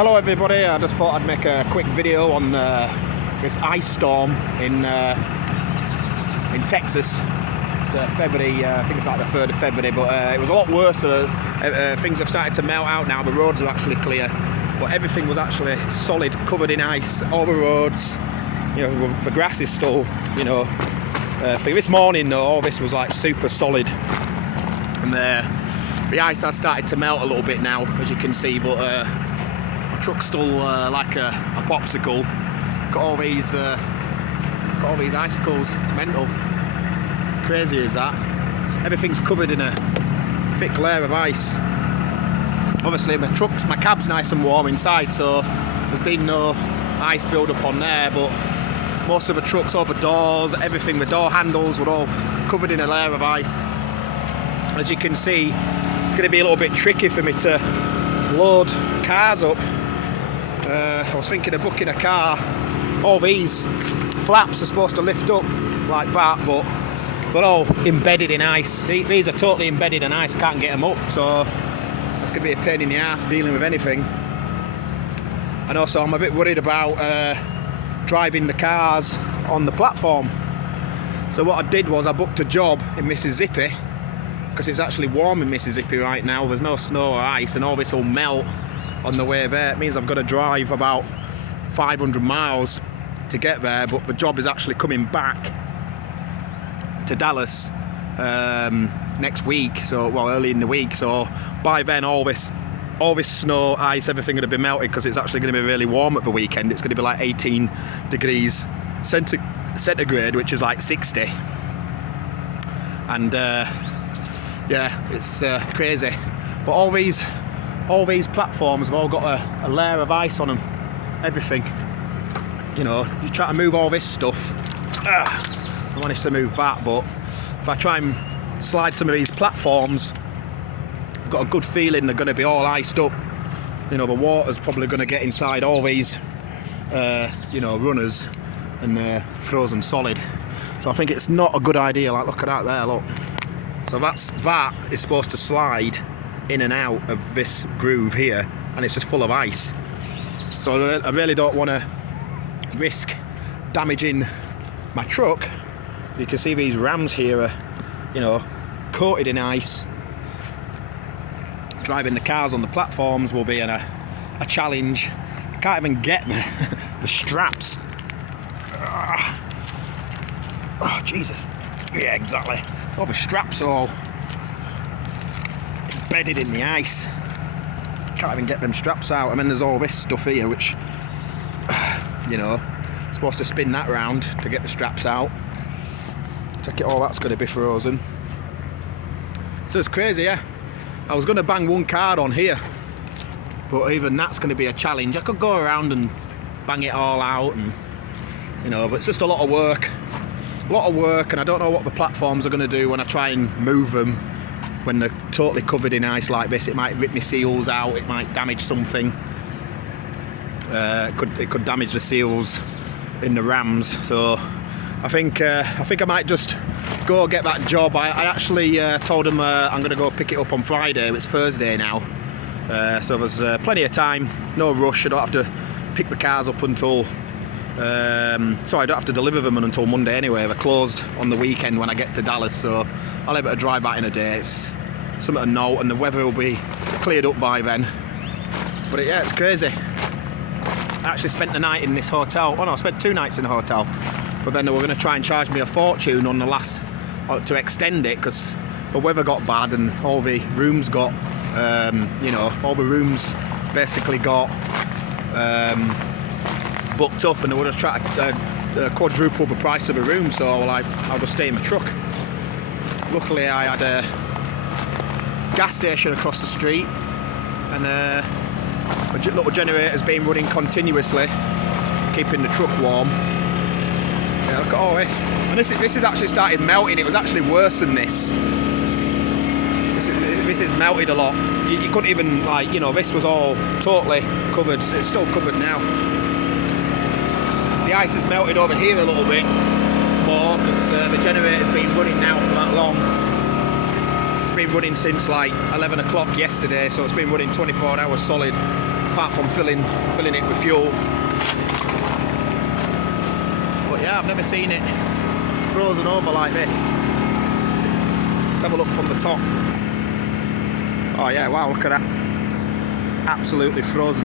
Hello everybody, I just thought I'd make a quick video on this ice storm in Texas. It's February, I think it's like the 3rd of February, but it was a lot worse. Things have started to melt out now, the roads are actually clear, but everything was actually solid, covered in ice, all the roads, you know, the grass is still, you know, for this morning though, all this was like super solid, and the ice has started to melt a little bit now, as you can see, but my truck's still like a popsicle. Got all these icicles. It's mental. Crazy is that. Everything's covered in a thick layer of ice. Obviously, my cab's nice and warm inside, so there's been no ice build up on there. But most of the trucks, all the doors, everything, the door handles were all covered in a layer of ice. As you can see, it's going to be a little bit tricky for me to load cars up. I was thinking of booking a car. All these flaps are supposed to lift up like that, but they're all embedded in ice. These are totally embedded in ice, can't get them up, so that's going to be a pain in the ass dealing with anything. And also I'm a bit worried about driving the cars on the platform. So what I did was I booked a job in Mississippi, because it's actually warm in Mississippi right now. There's no snow or ice, and all this will melt on the way there. It means I've got to drive about 500 miles to get there, but the job is actually coming back to Dallas next week, so well, early in the week, so by then all this snow, ice, everything going to be melted, because it's actually going to be really warm at the weekend. It's going to be like 18 degrees centigrade, which is like 60, and yeah, it's crazy. But all these platforms have all got a layer of ice on them. Everything. You know, you try to move all this stuff. I managed to move that, but if I try and slide some of these platforms, I've got a good feeling they're going to be all iced up. You know, the water's probably going to get inside all these, you know, runners, and they're frozen solid. So I think it's not a good idea. Like, look at that there, look. So that is supposed to slide in and out of this groove here, and it's just full of ice. So I really don't want to risk damaging my truck. You can see these rams here are, you know, coated in ice. Driving the cars on the platforms will be a challenge. I can't even get the straps. Oh, Jesus. Yeah, exactly. All the straps are all embedded in the ice. Can't even get them straps out. And then there's all this stuff here, which, you know, supposed to spin that round to get the straps out. Take it all, that's going to be frozen. So it's crazy, yeah. I was going to bang one card on here, but even that's going to be a challenge. I could go around and bang it all out, and you know, but it's just a lot of work. And I don't know what the platforms are going to do when I try and move them when they're totally covered in ice like this. It might rip my seals out, it might damage something. It could damage the seals in the rams. So I think I might just go get that job. I actually told them I'm going to go pick it up on Friday. It's Thursday now, so there's plenty of time, no rush. I don't have to pick the cars up until sorry, I don't have to deliver them until Monday anyway. They're closed on the weekend when I get to Dallas, so I'll be able to drive that in a day. It's something to note, and the weather will be cleared up by then. But yeah, it's crazy. I actually spent the night in this hotel. Oh no, I spent 2 nights in a hotel, but then they were going to try and charge me a fortune on the last to extend it, because the weather got bad and all the rooms got you know, all the rooms basically got booked up, and they would have tried to quadruple the price of a room. So I was like, I'll just stay in my truck. Luckily I had a gas station across the street, and a little generator's been running continuously, keeping the truck warm. Yeah, look at all this. And this is actually started melting. It was actually worse than this. This is melted a lot. You couldn't even, like, you know, this was all totally covered. It's still covered now. The ice has melted over here a little bit more, because the generator's been running now for that long. It's been running since like 11 o'clock yesterday, so it's been running 24 hours solid. apart from filling it with fuel. But yeah, I've never seen it frozen over like this. Let's have a look from the top. Oh yeah, wow, look at that. Absolutely frozen.